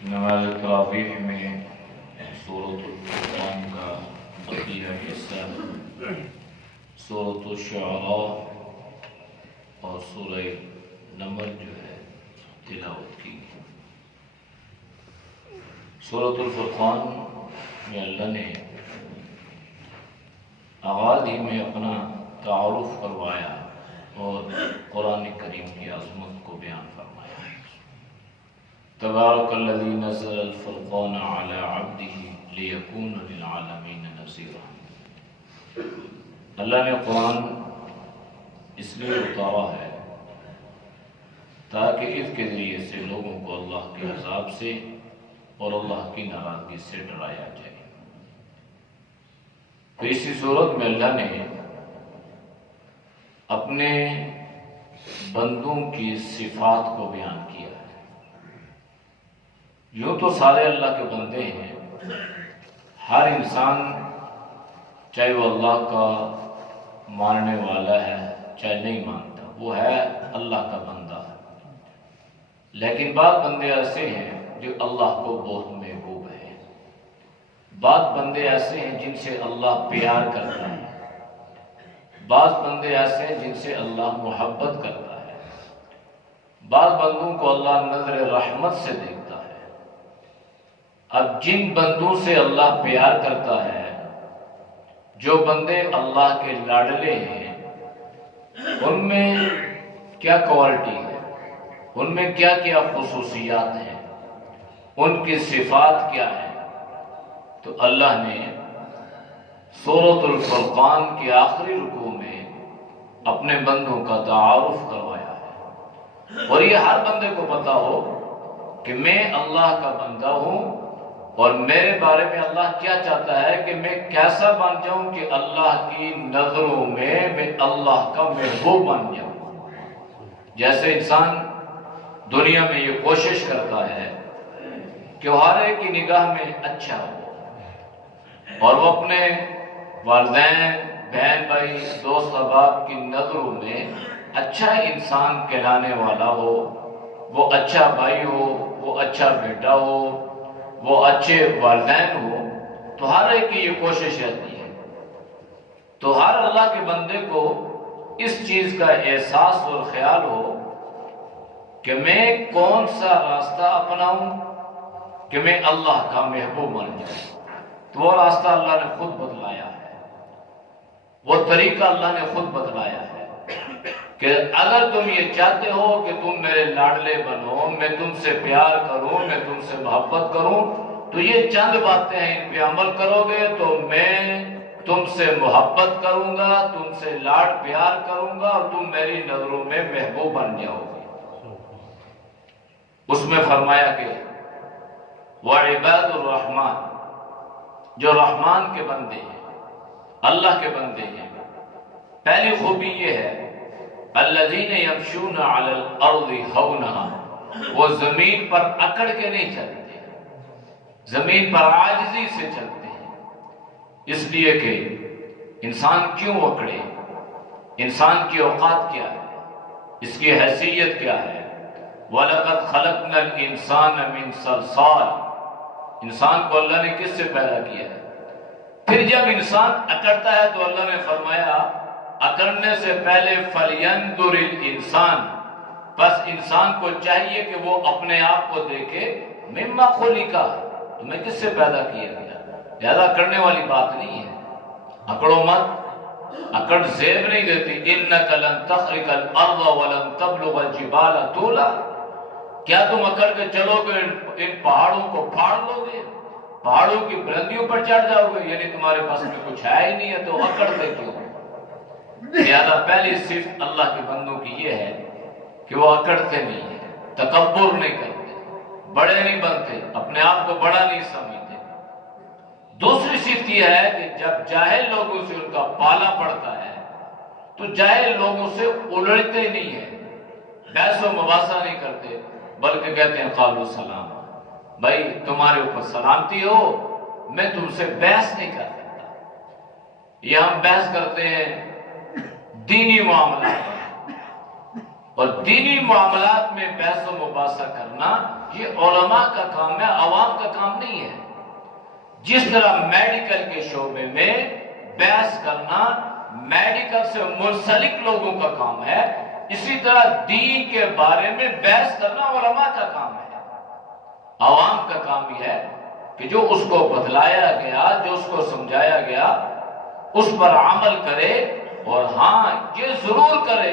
نماز تراویح میں سورۃ الفرقان کا بقیہ حصہ سورۃ الشعراء اور سورہ نمل جو ہے تلاوت کی۔ سورۃ الفرقان میں اللہ نے آغاز ہی میں اپنا تعارف کروایا اور قرآن کریم کی عظمت کو بیان فرمایا۔ تبارک الذی نزل الفرقان علی عبدہ لیکون للعالمین نذیرا۔ اللہ نے قرآن اس لیے اتارا ہے تاکہ اس کے ذریعے سے لوگوں کو اللہ کے عذاب سے اور اللہ کی ناراضگی سے ڈرایا جائے۔ تو اسی صورت میں اللہ نے اپنے بندوں کی صفات کو بیان کیا ہے۔ یوں تو سارے اللہ کے بندے ہیں، ہر انسان چاہے وہ اللہ کا ماننے والا ہے چاہے نہیں مانتا، وہ ہے اللہ کا بندہ۔ لیکن بعض بندے ایسے ہیں جو اللہ کو بہت محبوب ہیں، بعض بندے ایسے ہیں جن سے اللہ پیار کرتا ہے، بعض بندے ایسے ہیں جن سے اللہ محبت کرتا ہے، بعض بندوں کو اللہ نظر رحمت سے دیکھتا ہے۔ اب جن بندوں سے اللہ پیار کرتا ہے، جو بندے اللہ کے لاڈلے ہیں، ان میں کیا کوالٹی ہے، ان میں کیا کیا خصوصیات ہیں، ان کی صفات کیا ہیں، تو اللہ نے سورۃ الفرقان کے آخری رکوع میں اپنے بندوں کا تعارف کروایا ہے۔ اور یہ ہر بندے کو پتا ہو کہ میں اللہ کا بندہ ہوں اور میرے بارے میں اللہ کیا چاہتا ہے کہ میں کیسا بن جاؤں کہ اللہ کی نظروں میں اللہ کا محبوب بن جاؤں۔ جیسے انسان دنیا میں یہ کوشش کرتا ہے کہ ہر ایک کی نگاہ میں اچھا ہو اور وہ اپنے والدین، بہن بھائی، دوست احباب کی نظروں میں اچھا انسان کہلانے والا ہو، وہ اچھا بھائی ہو، وہ اچھا بیٹا ہو، وہ اچھے والدین ہو، تو ہر ایک کی یہ کوشش رہتی ہے۔ تو ہر اللہ کے بندے کو اس چیز کا احساس اور خیال ہو کہ میں کون سا راستہ اپناؤں کہ میں اللہ کا محبوب بن جاؤں۔ تو وہ راستہ اللہ نے خود بتلایا ہے، وہ طریقہ اللہ نے خود بتلایا ہے کہ اگر تم یہ چاہتے ہو کہ تم میرے لاڈلے بنو، میں تم سے پیار کروں، میں تم سے محبت کروں، تو یہ چند باتیں ہیں، ان پہ عمل کرو گے تو میں تم سے محبت کروں گا، تم سے لاڈ پیار کروں گا اور تم میری نظروں میں محبوب بن جاؤ گے۔ اس میں فرمایا کہ وَعِبَادُ الرَّحْمَنِ، جو رحمان کے بندے ہیں، اللہ کے بندے ہیں، پہلی خوبی یہ ہے الذین یمشون علی الارض ہونا، وہ زمین پر اکڑ کے نہیں چلتے، زمین پر عاجزی سے چلتے ہیں۔ اس لیے کہ انسان کیوں اکڑے، انسان کی اوقات کیا ہے، اس کی حیثیت کیا ہے۔ وَلَقَدْ خَلَقْنَا الْإِنسَانَ مِنْ صَلْصَالٍ، انسان کو اللہ نے کس سے پیدا کیا ہے؟ پھر جب انسان اکڑتا ہے تو اللہ نے فرمایا اکڑنے سے پہلے فَلْيَنْظُرِ الْإِنسان، بس انسان کو چاہیے کہ وہ اپنے آپ کو دیکھے مما خلق، تمہیں کس سے پیدا کیا گیا۔ زیادہ اکڑنے والی بات نہیں ہے، اکڑو مت، اکڑ زیب نہیں دیتی۔ إِنَّكَ لَن تَخْرِقَ الْأَرْضَ وَلَن تَبْلُغَ الْجِبَالَ طُولًا، کیا تم اکڑ کے چلو گے ان پہاڑوں کو پھاڑ لو گے، پہاڑوں کی بلندیوں پر چڑھ جاؤ گے، یعنی تمہارے پاس میں کچھ ہے ہی نہیں ہے تو اکڑتے کیوں؟ لہذا پہلی صفت اللہ کے بندوں کی یہ ہے کہ وہ اکڑتے نہیں ہیں، تکبر نہیں کرتے، بڑے نہیں بنتے، اپنے آپ کو بڑا نہیں سمجھتے۔ دوسری صفت یہ ہے کہ جب جاہل لوگوں سے ان کا پالا پڑتا ہے تو جاہل لوگوں سے الجھتے نہیں ہیں، بحث و مباحثہ نہیں کرتے، بلکہ کہتے ہیں قالوا سلام، بھائی تمہارے اوپر سلامتی ہو، میں تم سے بحث نہیں کر سکتا۔ یہ ہم بحث کرتے ہیں دینی معاملات، اور دینی معاملات میں بحث و مباحثہ کرنا یہ علماء کا کام ہے، عوام کا کام نہیں ہے۔ جس طرح میڈیکل کے شعبے میں بحث کرنا میڈیکل سے منسلک لوگوں کا کام ہے، اسی طرح دین کے بارے میں بحث کرنا علماء کا کام ہے۔ عوام کا کام یہ ہے کہ جو اس کو بتلایا گیا، جو اس کو سمجھایا گیا، اس پر عمل کرے، اور ہاں یہ ضرور کرے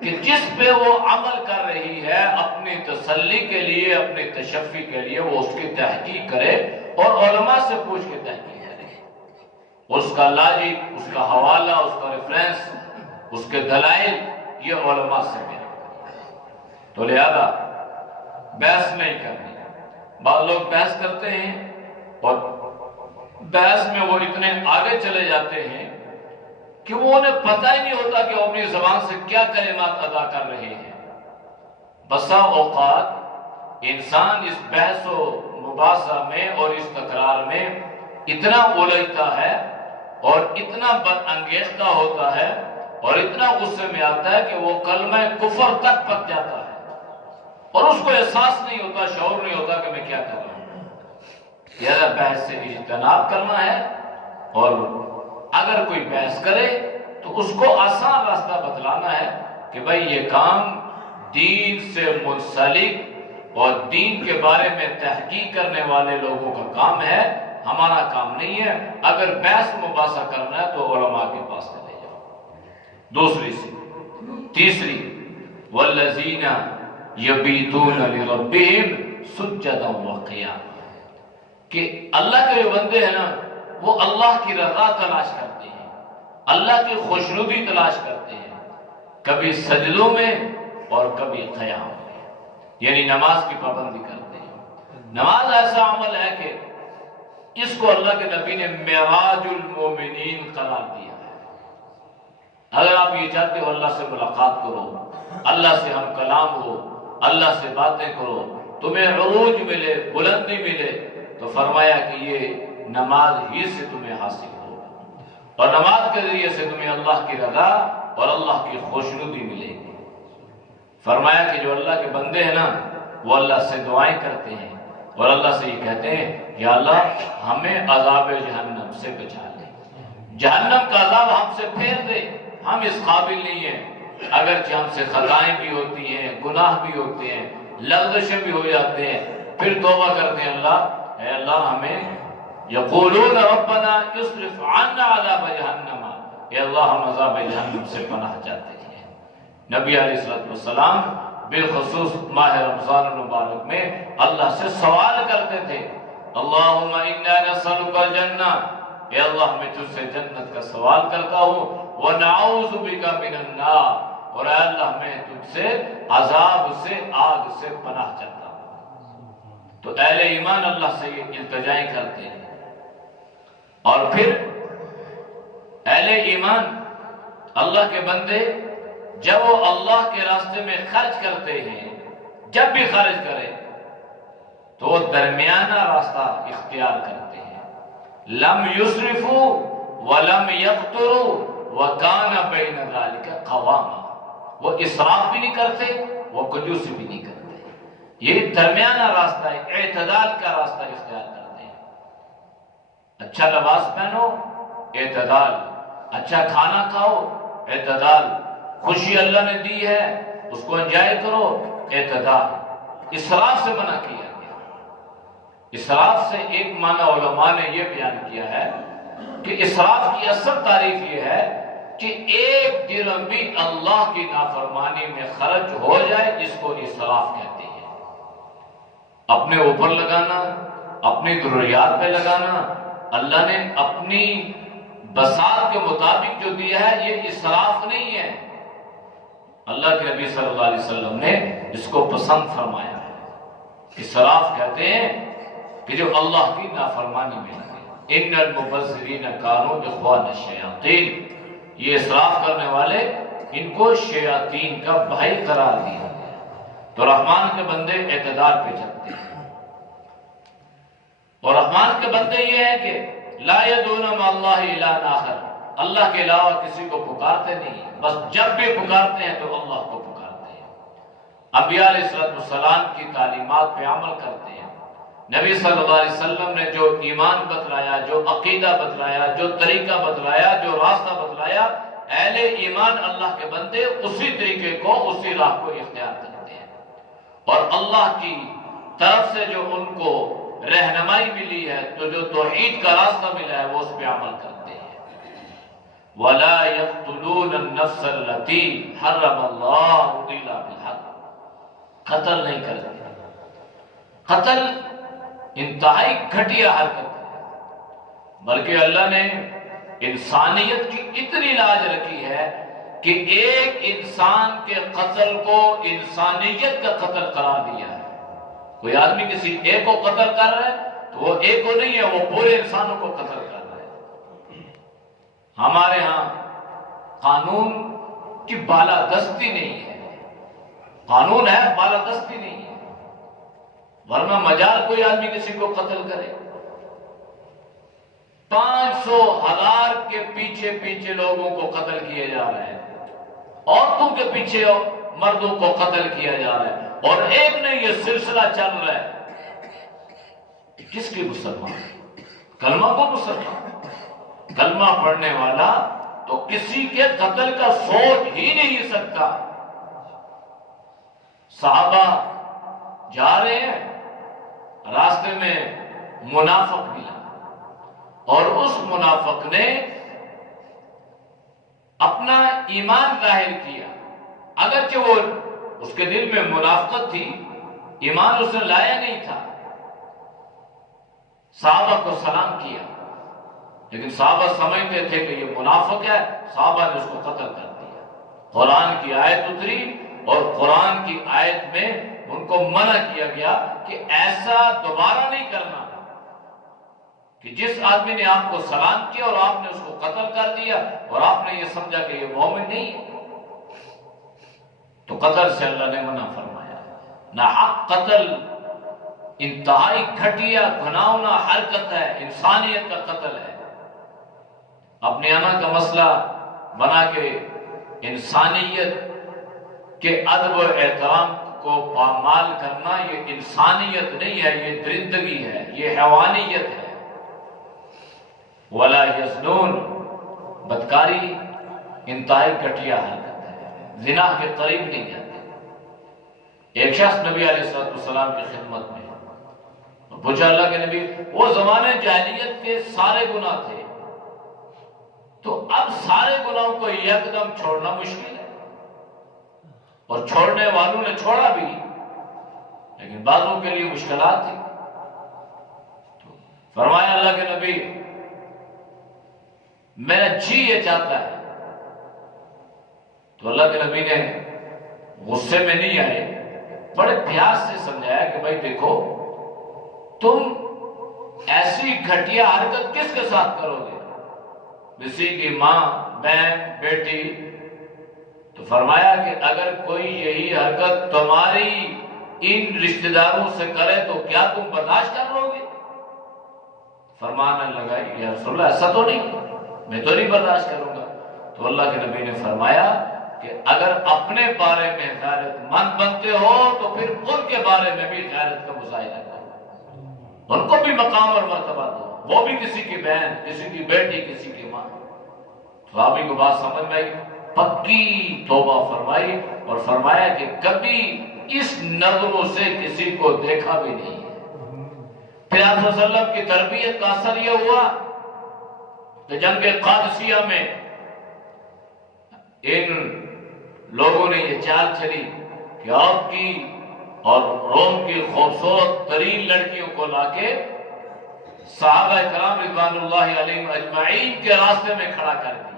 کہ جس پہ وہ عمل کر رہی ہے اپنی تسلی کے لیے، اپنی تشفی کے لیے، وہ اس کی تحقیق کرے اور علماء سے پوچھ کے تحقیق کرے، اس کا لاجک، اس کا حوالہ، اس کا ریفرنس، اس کے دلائل یہ علماء سے ملے۔ تو لہذا بحث نہیں کرنی۔ بعض لوگ بحث کرتے ہیں اور بحث میں وہ اتنے آگے چلے جاتے ہیں کہ وہ انہیں پتہ ہی نہیں ہوتا کہ وہ اپنی زبان سے کیا کلمات ادا کر رہے ہیں۔ بسا اوقات انسان اس بحث و مباحثہ میں اور اس تکرار میں اتنا الجھتا ہے اور اتنا بد انگیختہ ہوتا ہے اور اتنا غصے میں آتا ہے کہ وہ کلمہ کفر تک پک جاتا ہے اور اس کو احساس نہیں ہوتا، شعور نہیں ہوتا کہ میں کیا کر رہا ہوں۔ لہذا بحث سے اجتناب کرنا ہے، اور اگر کوئی بحث کرے تو اس کو آسان راستہ بتلانا ہے کہ بھائی یہ کام دین سے منسلک اور دین کے بارے میں تحقیق کرنے والے لوگوں کا کام ہے، ہمارا کام نہیں ہے۔ اگر بحث مباحثہ کرنا ہے تو علماء کے پاس چلے جاؤ۔ دوسری سے تیسری، والذین یبیتون لربہم سجدا وقیاما، کہ اللہ کے جو بندے ہیں نا وہ اللہ کی رضا تلاش کرتے ہیں، اللہ کی خوشنودی تلاش کرتے ہیں، کبھی سجدوں میں اور کبھی قیام میں، یعنی نماز کی پابندی کرتے ہیں۔ نماز ایسا عمل ہے کہ اس کو اللہ کے نبی نے معراج المومنین قرار دیا ہے۔ اگر آپ یہ چاہتے ہو اللہ سے ملاقات کرو، اللہ سے ہم کلام ہو، اللہ سے باتیں کرو، تمہیں عروج ملے، بلندی ملے، تو فرمایا کہ یہ نماز ہی سے تمہیں حاصل ہوگا، اور نماز کے ذریعے سے تمہیں اللہ کی رضا اور اللہ کی خوشنودی ملے گی۔ فرمایا کہ جو اللہ کے بندے ہیں نا وہ اللہ سے دعائیں کرتے ہیں اور اللہ سے یہ کہتے ہیں یا اللہ ہمیں عذاب جہنم سے بچا لے، جہنم کا عذاب ہم سے پھیر دے، ہم اس قابل نہیں ہیں، اگرچہ ہم سے خطائیں بھی ہوتی ہیں، گناہ بھی ہوتے ہیں، لغزشیں بھی ہو جاتے ہیں، پھر توبہ کرتے ہیں اللہ اے اللہ ہمیں، یقولون ربنا اصرف عنا عذاب جہنم، اے اللہ ہم عذاب جہنم سے پناہ چاہتے ہیں۔ نبی علیہ السلام بالخصوص ماہ رمضان المبارک میں اللہ سے سوال کرتے تھے، اللہم انا نسألک الجنہ، اے اللہ میں تجھ سے جنت کا سوال کرتا ہوں، ونعوذ بک من النار، اور اے اللہ میں تجھ سے عذاب سے، آگ سے پناہ چاہتا ہوں۔ تو اہل ایمان اللہ سے یہ التجائیں کرتے ہیں، اور پھر اہل ایمان اللہ کے بندے جب وہ اللہ کے راستے میں خرچ کرتے ہیں، جب بھی خرچ کرے تو وہ درمیانہ راستہ اختیار کرتے ہیں، لم یسرفوا ولم یقتروا وکان بین ذلک قواما، وہ اسراف بھی نہیں کرتے، وہ کنجوسی بھی نہیں کرتے، یہ درمیانہ راستہ ہے، اعتدال کا راستہ اختیار کرتے ہیں۔ اچھا لباس پہنو، اعتدال، اچھا کھانا کھاؤ، اعتدال، خوشی اللہ نے دی ہے اس کو انجوائے کرو، اعتدال۔ اسراف سے منع کیا گیا۔ اسراف سے ایک معنی علماء نے یہ بیان کیا ہے کہ اسراف کی اصل تعریف یہ ہے کہ ایک درہم بھی اللہ کی نافرمانی میں خرچ ہو جائے، اس کو اسراف کہتے ہیں۔ اپنے اوپر لگانا، اپنی ضروریات پہ لگانا، اللہ نے اپنی بساط کے مطابق جو دیا ہے یہ اسراف نہیں ہے۔ اللہ کے نبی صلی اللہ علیہ وسلم نے اس کو پسند فرمایا ہے۔ اسراف کہتے ہیں کہ جو اللہ کی نافرمانی میں لگے، ان المبذرین کانوا اخوان الشیاطین، یہ اسراف کرنے والے ان کو شیاطین کا بھائی قرار دیا گیا۔ تو رحمان کے بندے اعتدال پہ چلتے ہیں، اور رحمان کے بندے یہ ہیں کہ لا یدعون مع اللہ الہا آخر، اللہ کے علاوہ کسی کو پکارتے نہیں، بس جب بھی پکارتے ہیں تو اللہ کو پکارتے ہیں۔ انبیاء علیہ السلام کی تعلیمات پہ عمل کرتے ہیں۔ نبی صلی اللہ علیہ وسلم نے جو ایمان بتلایا، جو عقیدہ بتلایا، جو طریقہ بتلایا، جو راستہ بتلایا، اہل ایمان اللہ کے بندے اسی طریقے کو، اسی راہ کو اختیار کرتے ہیں، اور اللہ کی طرف سے جو ان کو رہنمائی ملی ہے، تو جو توحید کا راستہ ملا ہے، وہ اس پہ عمل کرتے ہیں۔ وَلَا يَقْتُلُونَ النَّفْسَ الَّتِي حَرَّمَ اللَّهُ إِلَّا بِالْحَقِّ، قتل نہیں کرتے۔ قتل انتہائی گھٹیا حرکت ہے، بلکہ اللہ نے انسانیت کی اتنی لاج رکھی ہے کہ ایک انسان کے قتل کو انسانیت کا قتل قرار دیا ہے۔ کوئی آدمی کسی ایک کو قتل کر رہا ہے تو وہ ایک کو نہیں ہے، وہ پورے انسانوں کو قتل کر رہا ہے۔ ہمارے ہاں قانون کی بالادستی نہیں ہے، قانون ہے، بالادستی نہیں ہے، ورنہ مجال کوئی آدمی کسی کو قتل کرے۔ 500 ہزار کے پیچھے پیچھے لوگوں کو قتل کیے جا رہے ہیں، عورتوں کے پیچھے مردوں کو قتل کیا جا رہا ہے، اور ایک نہیں، یہ سلسلہ چل رہا ہے۔ کس کی مسلمان؟ کلمہ کو مسلمان، کلمہ پڑھنے والا تو کسی کے قتل کا سوچ ہی نہیں سکتا۔ صحابہ جا رہے ہیں، راستے میں منافق ملا، اور اس منافق نے اپنا ایمان ظاہر کیا، اگرچہ وہ اس کے دل میں منافقت تھی، ایمان اس نے لایا نہیں تھا۔ صحابہ کو سلام کیا، لیکن صحابہ سمجھتے تھے کہ یہ منافق ہے، صحابہ نے اس کو قتل کر دیا۔ قرآن کی آیت اتری، اور قرآن کی آیت میں ان کو منع کیا گیا کہ ایسا دوبارہ نہیں کرنا، کہ جس آدمی نے آپ کو سلام کیا اور آپ نے اس کو قتل کر دیا اور آپ نے یہ سمجھا کہ یہ مومن نہیں ہے، تو قتل سے اللہ نے منع فرمایا۔ ناحق قتل انتہائی گھٹیا گناؤنا حرکت ہے، انسانیت کا قتل ہے۔ اپنے انا کا مسئلہ بنا کے انسانیت کے ادب و احترام کو پامال کرنا، یہ انسانیت نہیں ہے، یہ درندگی ہے، یہ حیوانیت ہے۔ وَلَا يَزْنُونَ، بدکاری انتہائی گھٹیا حرکت ہے، زنا کے قریب نہیں جاتے۔ ایک شخص نبی علیہ السلام کی خدمت میں پوچھا، اللہ کے نبی، وہ زمانے جاہلیت کے سارے گناہ تھے، تو اب سارے گناہوں کو یکدم چھوڑنا مشکل ہے، اور چھوڑنے والوں نے چھوڑا بھی، لیکن بعضوں کے لیے مشکلات تھی۔ تو فرمایا اللہ کے نبی، میرا جی یہ چاہتا ہے۔ تو اللہ کے نبی نے غصے میں نہیں آئے، بڑے پیار سے سمجھایا کہ بھائی دیکھو، تم ایسی گھٹیا حرکت کس کے ساتھ کرو گے؟ کسی کی ماں، بہن، بیٹی؟ تو فرمایا کہ اگر کوئی یہی حرکت تمہاری ان رشتہ داروں سے کرے تو کیا تم برداشت کر لو گے؟ فرمانے لگا، یا رسول اللہ ایسا تو نہیں، میں تو نہیں برداشت کروں گا۔ تو اللہ کے نبی نے فرمایا کہ اگر اپنے بارے میں غیرت مند بنتے ہو تو پھر ان کے بارے میں بھی غیرت کا مظاہرہ کرو، ان کو بھی مقام اور مرتبہ دو، وہ بھی کسی کی بہن، کسی کی بیٹی، کسی کی ماں۔ صحابی کو بات سمجھ میں آئی، پکی توبہ فرمائی اور فرمایا کہ کبھی اس نظروں سے کسی کو دیکھا بھی نہیں ہے۔ پھر آپ صلی اللہ علیہ وسلم کی تربیت کا اثر یہ ہوا کہ جنگ قادسیہ میں ان لوگوں نے یہ چال چلی کہ آپ کی اور روم کی خوبصورت ترین لڑکیوں کو لا کے صحابہ کرام رضوان اللہ علیہم اجمعین کے راستے میں کھڑا کر دیا،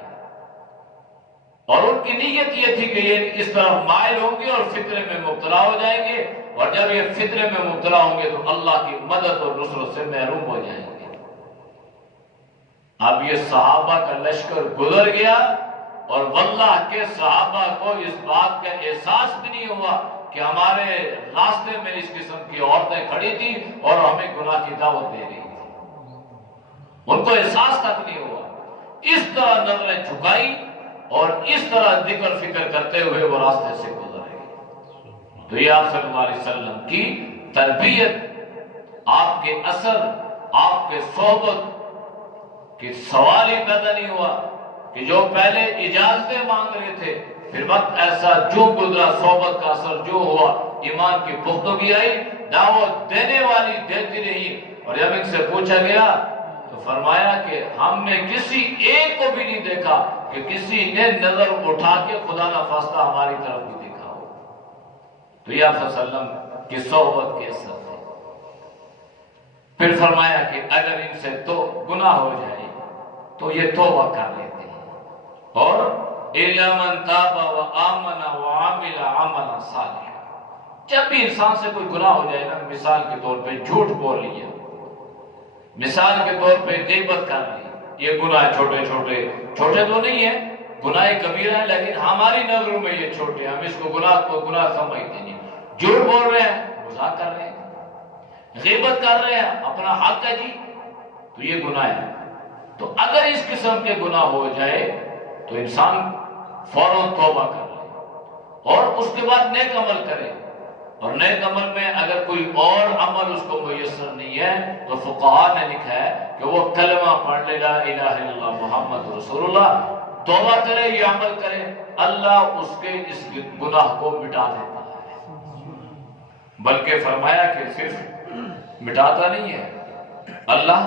اور ان کی نیت یہ تھی کہ یہ اس طرح مائل ہوں گے اور فتنے میں مبتلا ہو جائیں گے، اور جب یہ فتنے میں مبتلا ہوں گے تو اللہ کی مدد اور نصرت سے محروم ہو جائیں گے۔ اب یہ صحابہ کا لشکر گزر گیا، اور واللہ کے صحابہ کو اس بات کا احساس بھی نہیں ہوا کہ ہمارے راستے میں اس قسم کی عورتیں کھڑی تھی اور ہمیں گناہ کی دعوت دے رہی تھی، ان کو احساس تک نہیں ہوا۔ اس طرح نظریں جھکائی اور اس طرح ذکر فکر کرتے ہوئے وہ راستے سے گزر گئے۔ تو یہ آپ صلی اللہ علیہ وسلم کی تربیت، آپ کے اثر، آپ کے صحبت کہ سوال ہی پیدا نہیں ہوا کہ جو پہلے اجازتیں مانگ رہے تھے، پھر وقت ایسا جو گزرا، صحبت کا اثر جو ہوا، ایمان کی پختگی آئی، دعوت دینے والی دیتی رہی، اور جب ان سے پوچھا گیا تو فرمایا کہ ہم نے کسی ایک کو بھی نہیں دیکھا کہ کسی نے نظر اٹھا کے خدا نخواستہ ہماری طرف بھی دیکھا ہو۔ تو یہ آپ صلی اللہ علیہ وسلم کی صحبت کے اثر ہے۔ پھر فرمایا کہ اگر ان سے تو گناہ ہو جائے تو یہ توبہ کر لیتے ہیں، اور إِلَّا مَنْ تَابَ وَآمَنَ وَعَمِلَ عَمَلًا صَالِحًا۔ جب بھی انسان سے کوئی گناہ ہو جائے نا، مثال کے طور پہ جھوٹ بول لیا، مثال کے طور پہ غیبت کر لی، یہ گناہ چھوٹے تو نہیں ہیں، گناہ کبیرہ ہے، لیکن ہماری نظروں میں یہ چھوٹے ہیں، ہم اس کو گناہ سمجھتے نہیں۔ جھوٹ بول رہے ہیں، مذاق کر رہے ہیں، غیبت کر رہے ہیں، اپنا حق ہے جی، تو یہ گناہ ہے۔ تو اگر اس قسم کے گناہ ہو جائے تو انسان فوراً توبہ کر لے، اور اس کے بعد نیک عمل کرے، اور نیک عمل میں اگر کوئی اور عمل اس کو میسر نہیں ہے تو فقہاء نے لکھا ہے کہ وہ کلمہ پڑھ لے، لا الہ الا اللہ محمد رسول اللہ، توبہ کرے، یہ عمل کرے، اللہ اس کے اس گناہ کو مٹا دیتا ہے۔ بلکہ فرمایا کہ صرف مٹاتا نہیں ہے، اللہ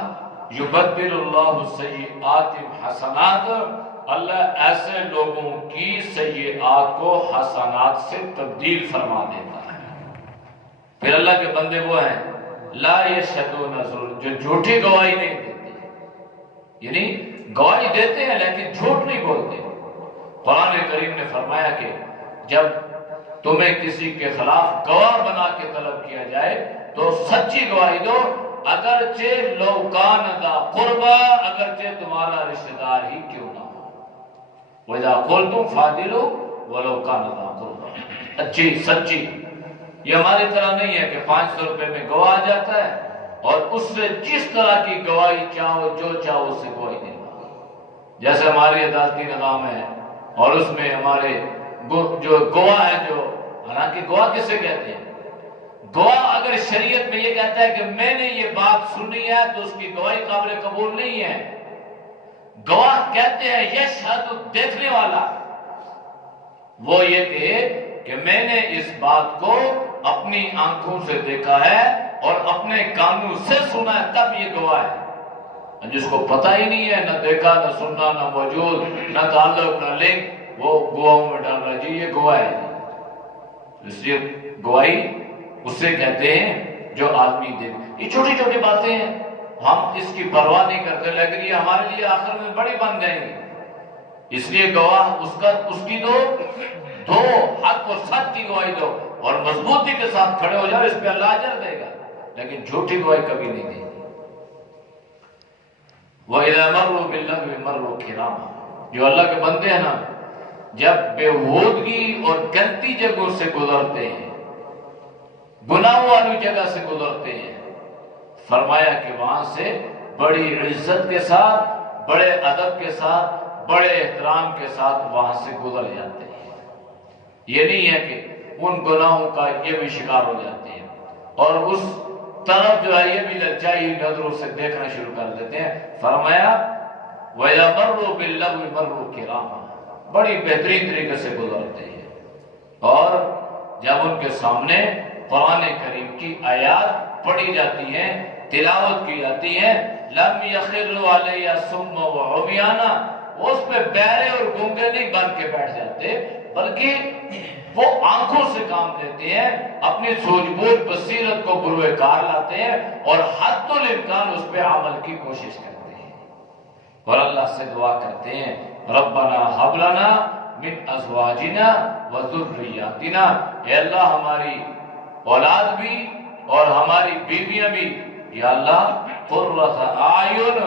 یبدل اللہ السیئات حسنات، اللہ ایسے لوگوں کی سیئات کو حسنات سے تبدیل فرما دیتا ہے۔ پھر اللہ کے بندے وہ ہیں لا یشہدون الزور، جو جھوٹی گواہی نہیں دیتے، یعنی گواہی دیتے ہیں لیکن جھوٹ نہیں بولتے۔ قرآن کریم نے فرمایا کہ جب تمہیں کسی کے خلاف گواہ بنا کے طلب کیا جائے تو سچی گواہی دو، اگرچہ لو کان ذا قربا، اگرچہ تمہارا رشتہ دار ہی کیوں نہ ہو۔ وَإِذَا قُلْتُمْ فَعْدِلُوا وَلَوْ كَانَ ذَا قُرْبَا، اچھی سچی۔ یہ ہماری طرح نہیں ہے کہ 500 روپے میں گواہ آ جاتا ہے اور اس سے جس طرح کی گواہی چاہو، جو چاہو اس سے گواہی دینا، جیسے ہماری عدالتی نظام ہے، اور اس میں ہمارے جو گواہ ہے، جو حالانکہ گواہ کسے کہتے ہیں؟ گواہ اگر شریعت میں یہ کہتا ہے کہ میں نے یہ بات سنی ہے تو اس کی گواہی قابل قبول نہیں ہے۔ گواہ کہتے ہیں یشہد، دیکھنے والا، وہ یہ کہ میں نے اس بات کو اپنی آنکھوں سے دیکھا ہے اور اپنے کانوں سے سنا ہے، تب یہ گواہ ہے۔ جس کو پتہ ہی نہیں ہے، نہ دیکھا، نہ سننا، نہ موجود، نہ تعلق، نہ لنک، وہ گواہوں میں ڈال رہا ہے جی یہ گواہ ہے۔ اس لیے گواہی اسے کہتے ہیں جو آدمی دیکھ۔ یہ چھوٹی چھوٹی باتیں ہیں، ہم اس کی پرواہ نہیں کرتے، لیکن یہ ہمارے لیے آخر میں بڑی بن جائیں گی۔ اس لیے گواہ اس کی دو حق اور سچ کی گواہی دو، اور مضبوطی کے ساتھ کھڑے ہو جاؤ، اس پہ اللہ اجر دے گا، لیکن جھوٹی گواہی کبھی نہیں دے گی۔ وَإِذَا مَرُّوا بِاللَّغْوِ مَرُّوا كِرَامًا، جو اللہ کے بندے ہیں نا، جب بےہودگی اور گندی جگہوں سے گزرتے ہیں، گناہ والی جگہ سے گزرتے ہیں، فرمایا کہ وہاں سے بڑی عزت کے ساتھ، بڑے ادب کے ساتھ، بڑے احترام کے ساتھ وہاں سے گزر جاتے ہیں۔ یہ نہیں ہے کہ ان گناہوں کا یہ بھی شکار ہو جاتے ہیں، اور اس طرف جو ہے یہ بھی للچائی نظروں سے دیکھنا شروع کر دیتے ہیں۔ فرمایا وَإِذَا مَرُّوا بِاللَّغْوِ مَرُّوا كِرَامًا، بڑی بہترین طریقے سے گزرتے ہیں، اور جب ان کے سامنے قرآن کریم کی آیات پڑھی جاتی ہیں، تلاوت کی جاتی ہیں، لَمْ يَخِرُّوا عَلَيْهَا صُمًّا وَعُمْيَانًا، وہ اس پہ بہرے اور گونگے نہیں بن کے بیٹھ جاتے، بلکہ وہ آنکھوں سے کام لیتے ہیں، اپنی سوجھ بوجھ بصیرت کو بروئے کار لاتے ہیں، اور حد الامکان اس پہ عمل کی کوشش کرتے ہیں، اور اللہ سے دعا کرتے ہیں ربنا هب لنا من ازواجنا وذریاتنا، اے اللہ ہماری اولاد بھی اور ہماری بیویاں بھی، یا اللہ قرۃ اعین،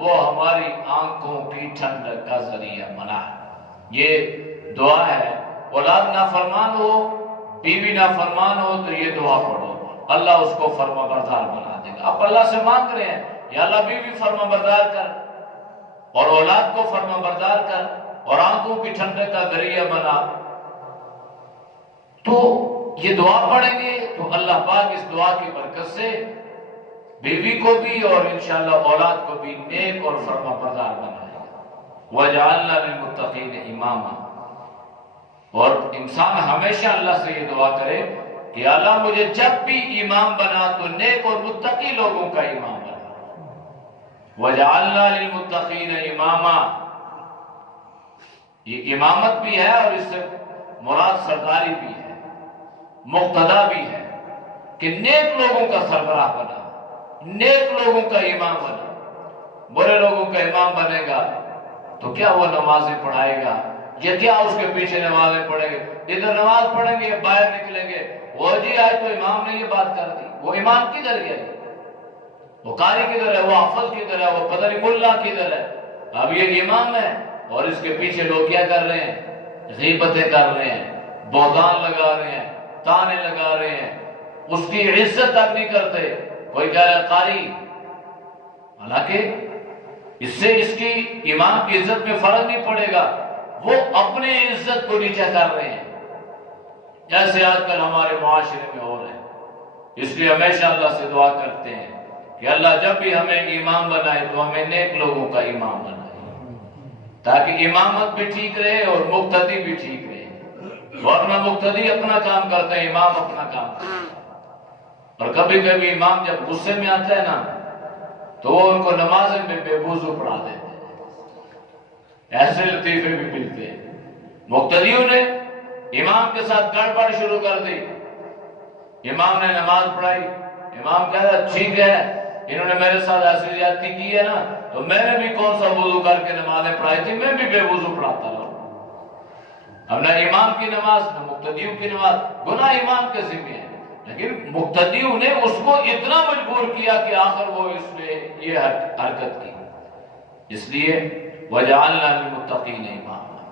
وہ ہماری آنکھوں کی ٹھنڈک کا ذریعہ بنا۔ یہ دعا ہے، اولاد نافرمان ہو، بیوی نافرمان ہو تو یہ دعا پڑھو، اللہ اس کو فرما بردار بنا دے گا۔ آپ اللہ سے مانگ رہے ہیں یا اللہ بیوی فرما بردار کر، اور اولاد کو فرما بردار کر، اور آنکھوں کی ٹھنڈک کا ذریعہ بنا، تو یہ دعا پڑھیں گے تو اللہ پاک اس دعا کی برکت سے بیوی کو بھی اور انشاءاللہ اولاد کو بھی نیک اور فرما بردار بنائے گا۔ وَجَعَلْنَا لِلْمُتَّقِينَ إِمَامًا۔ اور انسان ہمیشہ اللہ سے یہ دعا کرے کہ اللہ مجھے جب بھی امام بنا تو نیک اور متقی لوگوں کا امام بنا۔ وَجَعَلْنَا لِلْمُتَّقِينَ إِمَامًا، یہ امامت بھی ہے اور اس سے مراد سرداری بھی ہے، مقتدا بھی ہے کہ نیک لوگوں کا سربراہ بنا، نیک لوگوں کا امام بنا۔ برے لوگوں کا امام بنے گا تو کیا وہ نمازیں پڑھائے گا یا کیا اس کے پیچھے نمازیں پڑھیں گے؟ ادھر نماز پڑھیں گے باہر نکلیں گے، وہ جی آج تو امام نے یہ بات کر دی، وہ امام کدھر گئے؟ وہ قاری کدھر ہے؟ وہ حافظ کدھر ہے؟ وہ پتہ نہیں ملا کدھر ہے؟ اب یہ امام ہے اور اس کے پیچھے لوگ کیا کر رہے ہیں؟ غیبتیں کر رہے ہیں، بہتان لگا رہے ہیں، تانے لگا رہے ہیں، اس کی عزت تک نہیں کرتے۔ کوئی کہہ رہا ہے قاری، حالانکہ اس سے اس کی امام کی عزت میں فرق نہیں پڑے گا، وہ اپنے عزت کو نیچے کر رہے ہیں، جیسے آج کل ہمارے معاشرے میں ہو رہے ہیں۔ اس لیے ہمیشہ اللہ سے دعا کرتے ہیں کہ اللہ جب بھی ہمیں امام بنائے تو ہمیں نیک لوگوں کا امام بنائے، تاکہ امامت بھی ٹھیک رہے اور مقتدی بھی ٹھیک رہے۔ ورنہ مقتدی اپنا کام کرتے ہیں، امام اپنا کام کرتے ہیں۔ اور کبھی کبھی امام جب غصے میں آتا ہے نا تو وہ ان کو نمازیں میں بے وضو پڑھا دیتے ہیں، ایسے لطیفے بھی ملتے ہیں۔ مقتدیوں نے امام کے ساتھ گڑبڑ شروع کر دی، امام نے نماز پڑھائی، امام کہہ رہا ٹھیک ہے انہوں نے میرے ساتھ ایسی زیادتی کی ہے نا تو میں نے بھی کون سا وضو کر کے نمازیں پڑھائی تھی، میں بھی بے وضو پڑھاتا رہا۔ اب نہ امام کی نماز نہ مقتدیوں کی نماز، گناہ امام کے ذمہ ہے، لیکن مقتدیوں نے اس کو اتنا مجبور کیا کہ آخر وہ اس نے یہ حرکت کی۔ اس لیے وَجَعَلْنَا لِلْمُتَّقِينَ إِمَامًا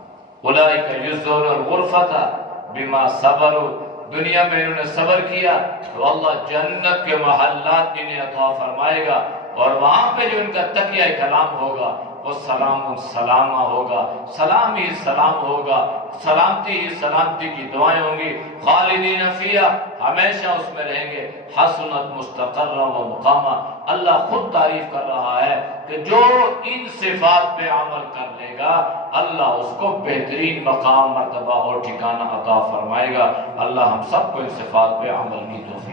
أُولَٰئِكَ يُجْزَوْنَ الْغُرْفَةَ بِمَا صَبَرُوا۔ دنیا میں انہوں نے صبر کیا تو اللہ جنت کے محلات انہیں عطا فرمائے گا، اور وہاں پہ جو ان کا تکیہ کلام ہوگا وہ سلام سلامہ ہوگا، سلام ہی سلام ہوگا، سلامتی ہی سلامتی کی دعائیں ہوں گی، خالدین فیہا، ہمیشہ اس میں رہیں گے، حسنت مستقرا و مقامہ۔ اللہ خود تعریف کر رہا ہے کہ جو ان صفات پہ عمل کر لے گا اللہ اس کو بہترین مقام، مرتبہ اور ٹھکانہ عطا فرمائے گا۔ اللہ ہم سب کو ان صفات پہ عمل کی توفیق